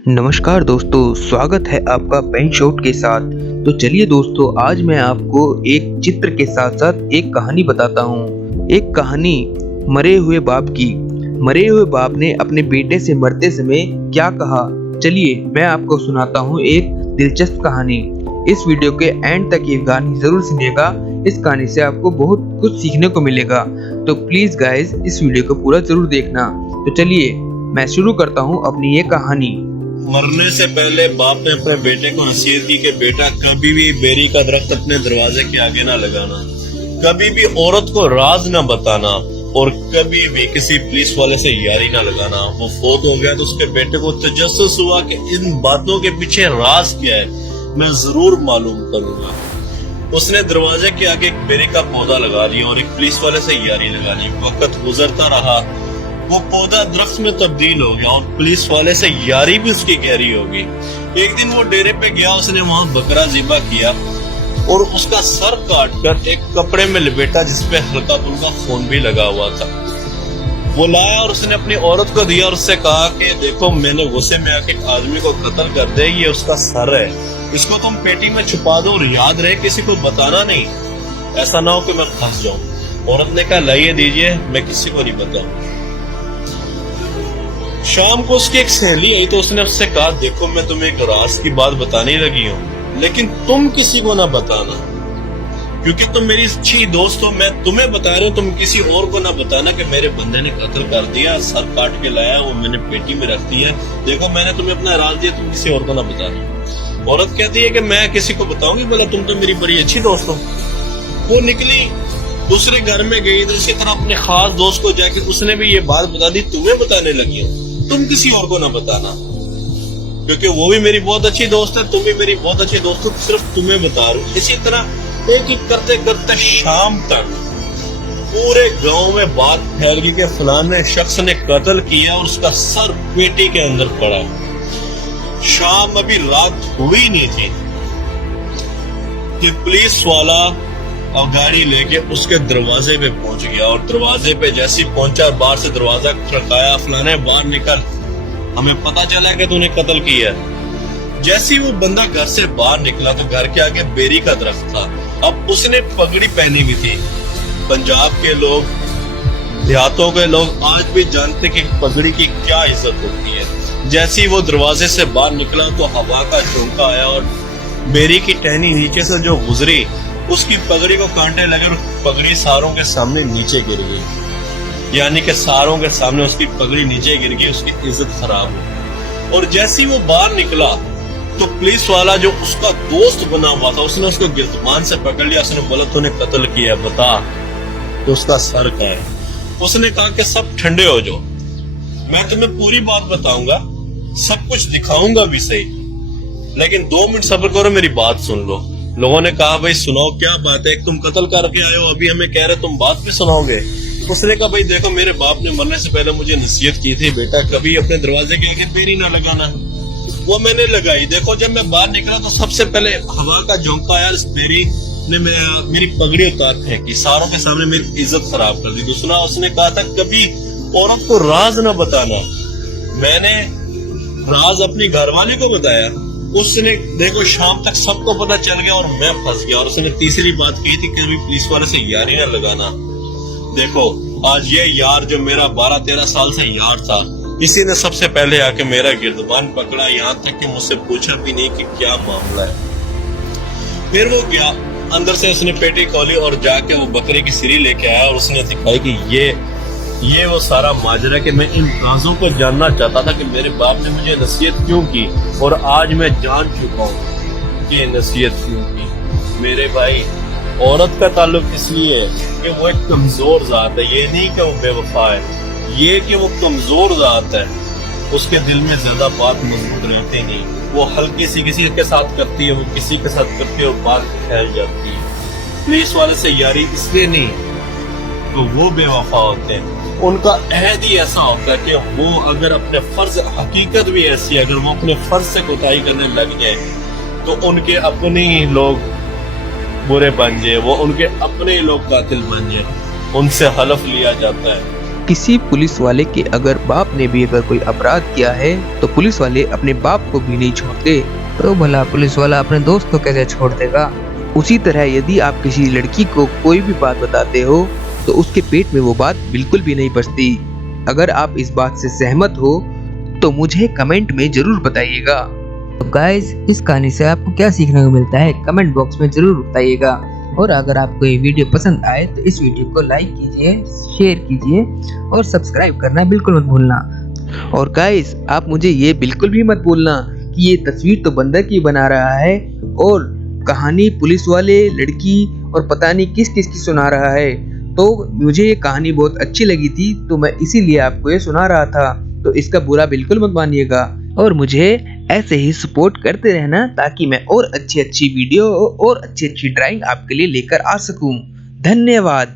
नमस्कार दोस्तों, स्वागत है आपका पेन शॉट के साथ। तो चलिए दोस्तों, आज मैं आपको एक चित्र के साथ साथ एक कहानी बताता हूँ। एक कहानी मरे हुए बाप की। मरे हुए बाप ने अपने बेटे से मरते समय क्या कहा, चलिए मैं आपको सुनाता हूँ एक दिलचस्प कहानी। इस वीडियो के एंड तक ये कहानी जरूर सुनिएगा। इस कहानी से आपको बहुत कुछ सीखने को मिलेगा, तो प्लीज गाइस इस वीडियो को पूरा जरूर देखना। तो चलिए मैं शुरू करता हूँ अपनी ये कहानी। मरने से पहले बाप ने अपने बेटे को नसीहत की कि बेटा कभी भी बेरी का दरख्त अपने दरवाजे के आगे ना लगाना, कभी भी औरत को राज ना बताना और कभी भी किसी पुलिस वाले से यारी ना लगाना। वो फोत हो गया तो उसके बेटे को तजस्सुस हुआ कि इन बातों के पीछे राज क्या है, मैं जरूर मालूम करूंगा। उसने दरवाजे के आगे एक बेरी का पौधा लगा लिया और एक पुलिस वाले से यारी लगा ली। वक्त गुजरता रहा, वो पौधा दरख्त में तब्दील हो गया और पुलिस वाले से यारी भी उसकी गहरी हो गई। एक दिन वो डेरे पे गया, उसने वहां बकरा ज़िबा किया और उसका सर काट कर एक कपड़े में लपेटा जिसपे हल्का फुल्का खून भी लगा हुआ था। वो लाया और उसने अपनी औरत को दिया और उससे कहा कि देखो, मैंने गुस्से में आके एक आदमी को कत्ल कर दे, ये उसका सर है, इसको तुम पेटी में छुपा दो और याद रहे किसी को बताना नहीं, ऐसा ना हो कि मैं फंस जाऊं। औरत ने कहा लाइए दीजिए, मैं किसी को नहीं बताऊं। शाम को उसकी एक सहेली आई तो उसने उससे कहा देखो, मैं तुम्हें एक राज की बात बताने लगी हूँ, लेकिन तुम किसी को ना बताना, क्योंकि तुम मेरी अच्छी दोस्त हो। मैं तुम्हें बता रही हूँ, तुम किसी और को ना बताना कि मेरे बंदे ने कत्ल कर दिया, सर काट के लाया, वो मैंने पेटी में रख दिया। देखो, मैंने तुम्हें अपना राज दिया, तुम किसी और को ना बताना। औरत कहती है कि मैं किसी को बताऊंगी, बोला तुम तो मेरी बड़ी अच्छी दोस्त हो। वो निकली, दूसरे घर में गई तो इसी तरह अपने खास दोस्त को जाके उसने भी ये बात बता दी, तुम्हें बताने लगी हूँ, तुम किसी और को ना बताना, क्योंकि वो भी मेरी बहुत अच्छी दोस्त है, तुम भी मेरी बहुत अच्छी दोस्त हो, सिर्फ तुम्हें बता रहा हूँ। इसी तरह एक एक करते करते शाम तक पूरे गांव में बात फैल गई कि फलाने शख्स ने कत्ल किया और उसका सर पेटी के अंदर पड़ा। शाम अभी रात हुई नहीं थी कि पुलिस वाला और गाड़ी लेके उसके दरवाजे पे पहुंच गया और दरवाजे पे जैसे ही पहुंचा, बाहर से दरवाजा खटखटाया, फलाने बाहर निकल, हमें पता चला कि तूने कत्ल किया। जैसे ही वो बंदा घर से बाहर निकला तो घर के आगे बेरी का दरख्त था। अब उसने पगड़ी पहनी हुई थी। पंजाब के लोग, देहातों के लोग आज भी जानते कि पगड़ी की क्या इज्जत होती है। जैसे ही वो दरवाजे से बाहर निकला तो हवा का झोंका आया और बेरी की टहनी नीचे से जो गुजरी, उसकी पगड़ी को कांटे लगे और पगड़ी सारों के सामने नीचे गिर गई। यानी कि सारों के सामने उसकी पगड़ी नीचे गिर गई, उसकी इज्जत खराब हो। और जैसे ही वो बाहर निकला तो पुलिस वाला जो उसका दोस्त बना हुआ था, उसने उसको गिरफ्तार से पकड़ लिया। उसने बोला तूने कत्ल किया, बता तो उसका सर क्या है। उसने कहा कि सब ठंडे हो जाओ, मैं तुम्हें पूरी बात बताऊंगा, सब कुछ दिखाऊंगा भी सही, लेकिन 2 मिनट सब्र करो, मेरी बात सुन लो। लोगों ने कहा भाई सुनाओ, क्या बात है, तुम कत्ल करके आए हो, अभी हमें कह रहे तुम बात भी सुनाओगे। उसने कहा भाई देखो, मेरे बाप ने मरने से पहले मुझे नसीहत की थी, बेटा कभी अपने दरवाजे के आगे बेरी ना लगाना। वो मैंने लगाई। देखो, जब मैं बाहर निकला तो सबसे पहले हवा का झोंका आया, इस बेरी ने मेरी पगड़ी उतार फेंकी, सारों के सामने मेरी इज्जत खराब कर दी। दूसरा, उसने कहा था कभी औरत को राज ना बताना, मैंने राज अपनी घरवाली को बताया, उसने देखो शाम तक सबको पता चल गया और मैं फंस गया। और उसने तीसरी बात कही थी कि अभी पुलिस वाले से यारी ना लगाना। देखो, आज ये यार जो मेरा 12-13 साल से यार था, इसी ने सबसे पहले आके मेरा गिरदबान पकड़ा, यहाँ तक कि मुझसे पूछा भी नहीं कि क्या मामला है। फिर वो गया, अंदर से उसने पेटी खोली और जाके वो बकरे की सिरी लेके आया और उसने दिखाई कि ये वो सारा माजरा कि मैं इन राज़ों को जानना चाहता था कि मेरे बाप ने मुझे नसीहत क्यों की, और आज मैं जान चुका हूँ कि नसीहत क्यों की। मेरे भाई, औरत का ताल्लुक इसलिए है कि वो एक कमजोर जात है, ये नहीं कि वो बेवफा है, ये कि वो कमजोर जात है, उसके दिल में ज्यादा बात मजबूत रहती नहीं, वो हल्की सी किसी के साथ करती है, वो किसी के साथ करती है और बात फैल जाती है। पुलिस वाले से यारी इसलिए नहीं तो वो बेवफा होते हैं, उनका अहद ही ऐसा होता है कि वो अगर अपने फर्ज, हकीकत भी ऐसी है, अगर वो अपने फर्ज से कोताही करने लग जाए तो उनके अपने ही लोग बुरे बन जाए, वो उनके अपने ही लोग कातिल बन जाए, उनसे हलफ लिया जाता है किसी पुलिस वाले के अगर बाप ने भी अगर कोई अपराध किया है तो पुलिस वाले अपने बाप को भी नहीं छोड़ते, तो भला पुलिस वाला अपने दोस्त को कैसे छोड़ देगा। उसी तरह यदि आप किसी लड़की को कोई भी बात बताते हो तो उसके पेट में वो बात बिल्कुल भी नहीं पचती। अगर आप इस बात से सहमत हो तो मुझे कमेंट में जरूर बताइएगा। तो गाइस, इस कहानी से आपको क्या सीखने को मिलता है कमेंट बॉक्स में जरूर बताइएगा। और अगर आपको ये वीडियो पसंद आए तो इस वीडियो को लाइक कीजिए, शेयर कीजिए और सब्सक्राइब करना बिल्कुल मत भूलना। और गाइस, आप मुझे ये बिल्कुल भी मत भूलना कि ये तस्वीर तो बंदर की बना रहा है और कहानी पुलिस वाले, लड़की और पता नहीं किस किस की सुना रहा है। तो मुझे ये कहानी बहुत अच्छी लगी थी तो मैं इसीलिए आपको ये सुना रहा था, तो इसका बुरा बिल्कुल मत मानिएगा। और मुझे ऐसे ही सपोर्ट करते रहना ताकि मैं और अच्छी अच्छी वीडियो और अच्छी अच्छी ड्राइंग आपके लिए लेकर आ सकूं। धन्यवाद।